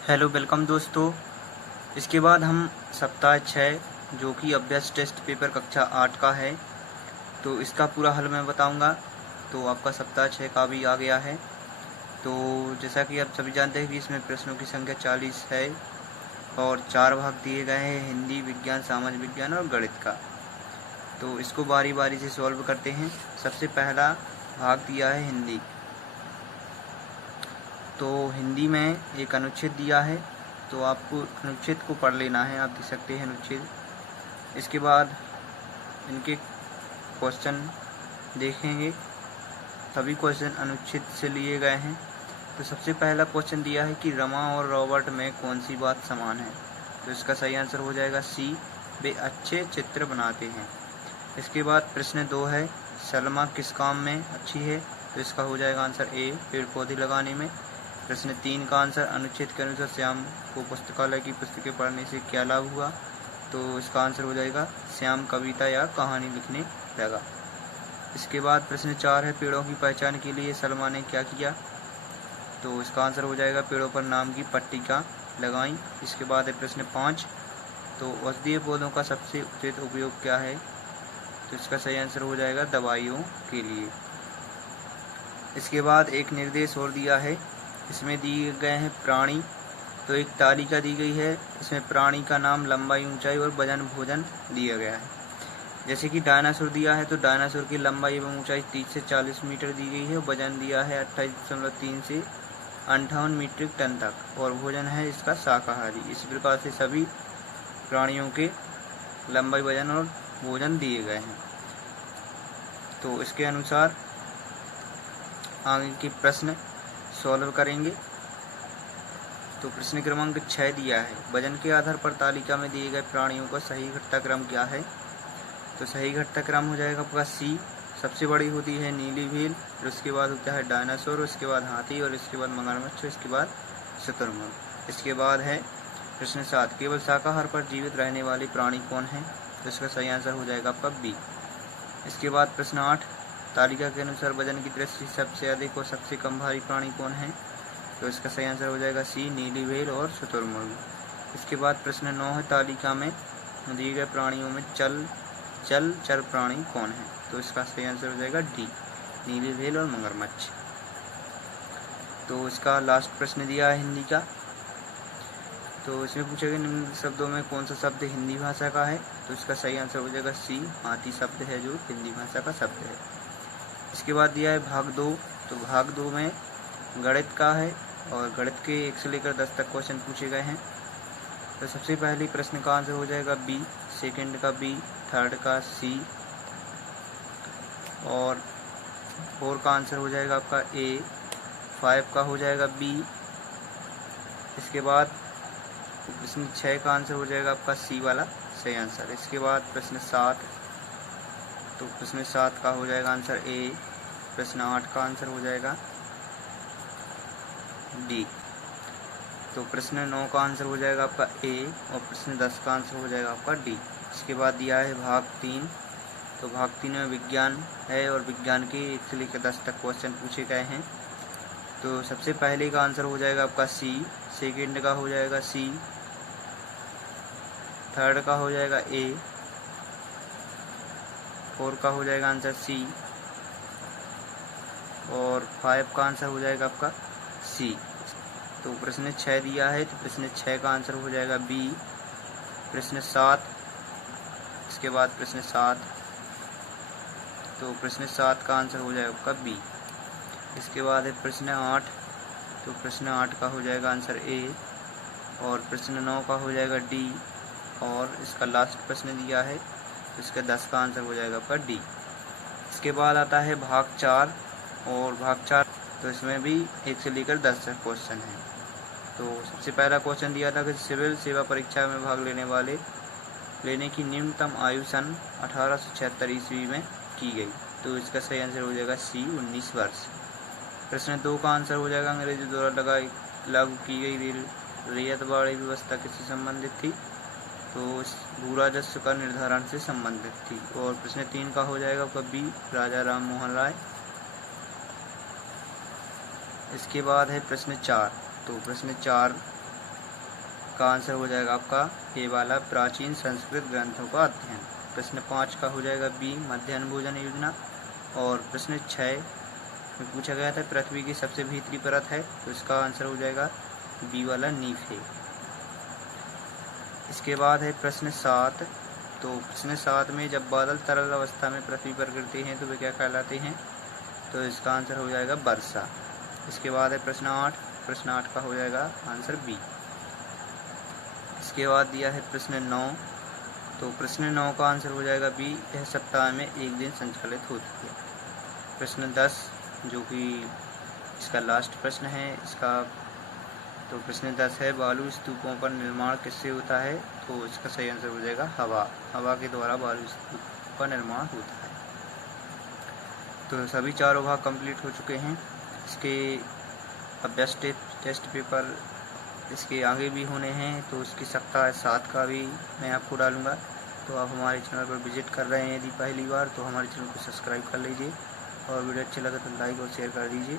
Hello welcome दोस्तों। इसके बाद हम सप्ताह 6 जो कि अभ्यास टेस्ट पेपर कक्षा 8 का है, तो इसका पूरा हल मैं बताऊंगा। तो आपका सप्ताह 6 का भी आ गया है। तो जैसा कि आप सभी जानते हैं कि इसमें प्रश्नों की संख्या 40 है और 4 भाग दिए गए हैं, हिंदी, विज्ञान, सामाजिक विज्ञान और गणित का। तो इसको बारी बारी से सॉल्व करते हैं। सबसे पहला भाग दिया है हिंदी। तो हिंदी में एक अनुच्छेद दिया है, तो आपको अनुच्छेद को पढ़ लेना है। आप देख सकते हैं अनुच्छेद। इसके बाद इनके क्वेश्चन देखेंगे। सभी क्वेश्चन अनुच्छेद से लिए गए हैं। तो सबसे पहला क्वेश्चन दिया है कि रमा और रॉबर्ट में कौन सी बात समान है। तो इसका सही आंसर हो जाएगा सी, वे अच्छे चित्र बनाते हैं। इसके बाद प्रश्न 2 है, सलमा किस काम में अच्छी है। तो इसका हो जाएगा आंसर ए, पेड़ पौधे लगाने में। प्रश्न 3 का आंसर, अनुच्छेद के अनुसार श्याम को पुस्तकालय की पुस्तकें पढ़ने से क्या लाभ हुआ। तो इसका आंसर हो जाएगा श्याम कविता या कहानी लिखने लगा। इसके बाद प्रश्न 4 है, पेड़ों की पहचान के लिए सलमा ने क्या किया। तो इसका आंसर हो जाएगा पेड़ों पर नाम की पट्टिका लगाई। इसके बाद है प्रश्न 5, तो औषधीय पौधों का सबसे उचित उपयोग क्या है। तो इसका सही आंसर हो जाएगा दवाइयों के लिए। इसके बाद एक निर्देश और दिया है, इसमें दिए गए हैं प्राणी। तो एक तालिका दी गई है, इसमें प्राणी का नाम, लंबाई, ऊंचाई और वजन भोजन दिया गया है। जैसे कि डायनासोर दिया है, तो डायनासोर की लंबाई एवं ऊंचाई 30 से 40 मीटर दी गई है। वजन दिया है 28.3 से 58 मीट्रिक टन तक और भोजन है इसका शाकाहारी। इस प्रकार से सभी प्राणियों के लंबाई, वजन और भोजन दिए गए हैं। तो इसके अनुसार आगे के प्रश्न सॉल्व करेंगे। तो प्रश्न क्रमांक 6 दिया है, वजन के आधार पर तालिका में दिए गए प्राणियों का सही घटता क्रम क्या है। तो सही घटता क्रम हो जाएगा आपका सी, सबसे बड़ी होती है नीली व्हेल, और उसके बाद होता है डायनासोर, उसके बाद हाथी और इसके बाद मगरमच्छ, इसके बाद शुतुरमुर्ग। इसके बाद है प्रश्न 7, केवल शाकाहार पर जीवित रहने वाले प्राणी कौन है। तो इसका सही आंसर हो जाएगा आपका बी। इसके बाद प्रश्न 8, तालिका के अनुसार वजन की दृष्टि से सबसे अधिक और सबसे कम भारी प्राणी कौन है। तो इसका सही आंसर हो जाएगा सी, नीली व्हेल और शुतुरमुर्ग। इसके बाद प्रश्न 9 है, तालिका में दिए गए प्राणियों में चर प्राणी कौन है। तो इसका सही आंसर हो जाएगा डी, नीली व्हेल और मगरमच्छ। तो इसका लास्ट प्रश्न दिया है हिंदी का। तो इसमें पूछा गया निम्न शब्दों में कौन सा शब्द हिंदी भाषा का है। तो इसका सही आंसर हो जाएगा सी, हाथी शब्द है जो हिंदी भाषा का शब्द है। इसके बाद दिया है भाग 2। तो भाग 2 में गणित का है और गणित के 1 से लेकर 10 तक क्वेश्चन पूछे गए हैं। तो सबसे पहले प्रश्न का आंसर हो जाएगा बी, सेकंड का बी, थर्ड का सी और 4 का आंसर हो जाएगा आपका ए, 5 का हो जाएगा बी। इसके बाद प्रश्न 6 का आंसर हो जाएगा आपका सी वाला सही आंसर। इसके बाद प्रश्न 7, तो प्रश्न 7 का हो जाएगा आंसर ए। प्रश्न 8 का आंसर हो जाएगा डी। तो प्रश्न 9 का आंसर हो जाएगा आपका ए और प्रश्न 10 का आंसर हो जाएगा आपका डी। इसके बाद दिया है भाग 3। तो भाग 3 में विज्ञान है और विज्ञान के 1 से लेकर 10 तक क्वेश्चन पूछे गए हैं। तो सबसे पहले का आंसर हो जाएगा आपका सी, सेकंड का हो जाएगा सी, थर्ड का हो जाएगा ए, 4 का हो जाएगा आंसर सी और 5 का आंसर हो जाएगा आपका सी। तो प्रश्न 6 दिया है, तो प्रश्न 6 का आंसर हो जाएगा बी। प्रश्न 7, इसके बाद प्रश्न 7, तो प्रश्न 7 का आंसर हो जाएगा आपका बी। इसके बाद है प्रश्न 8। तो प्रश्न 8 का हो जाएगा आंसर ए और प्रश्न 9 का हो जाएगा डी और इसका लास्ट प्रश्न दिया है, तो इसका 10 का आंसर हो जाएगा आपका डी। इसके बाद आता है भाग 4 और भाग 4 तो इसमें भी 1 से लेकर 10 तक क्वेश्चन हैं। तो सबसे पहला क्वेश्चन दिया था कि सिविल सेवा परीक्षा में भाग लेने की न्यूनतम आयु सन 1876 ईस्वी में की गई। तो इसका सही आंसर हो जाएगा सी, 19 वर्ष। प्रश्न 2 का आंसर हो जाएगा अंग्रेजों द्वारा लागू की गई रैयतवाड़ी व्यवस्था किससे संबंधित थी। तो भू राजस्व का निर्धारण से संबंधित थी। और प्रश्न 3 का हो जाएगा आपका बी, राजा राम मोहन राय। इसके बाद है प्रश्न 4। तो प्रश्न 4 इसका आंसर हो जाएगा आपका ए वाला, प्राचीन संस्कृत ग्रंथों का अध्ययन। प्रश्न 5 का हो जाएगा बी, मध्याह्न भोजन योजना। और प्रश्न 6 में पूछा गया था पृथ्वी की सबसे भीतरी परत है, तो इसका आंसर हो जाएगा बी वाला, नीफ है। इसके बाद है प्रश्न 7। तो प्रश्न 7 में जब बादल तरल अवस्था में पृथ्वी पर गिरते हैं तो वे क्या कहलाते हैं, तो इसका आंसर हो जाएगा वर्षा। इसके बाद है प्रश्न 8। प्रश्न 8 का हो जाएगा आंसर बी। इसके बाद दिया है प्रश्न 9। तो प्रश्न 9 का आंसर हो जाएगा बी, यह सप्ताह में एक दिन संचालित होती है। प्रश्न 10 जो कि इसका लास्ट प्रश्न है इसका, तो प्रश्न 10 है बालू स्तूपों पर निर्माण किससे होता है, तो इसका सही आंसर हो जाएगा हवा के द्वारा बालू स्तूप का निर्माण होता है। तो सभी चारों भाग कंप्लीट हो चुके हैं। इसके अभ्यास टेस्ट पेपर इसके आगे भी होने हैं, तो उसकी सप्ताह 7 का भी मैं आपको डालूंगा। तो आप हमारे चैनल पर विजिट कर रहे हैं यदि पहली बार, तो हमारे चैनल को सब्सक्राइब कर लीजिए और वीडियो अच्छा लगे तो लाइक और शेयर कर दीजिए।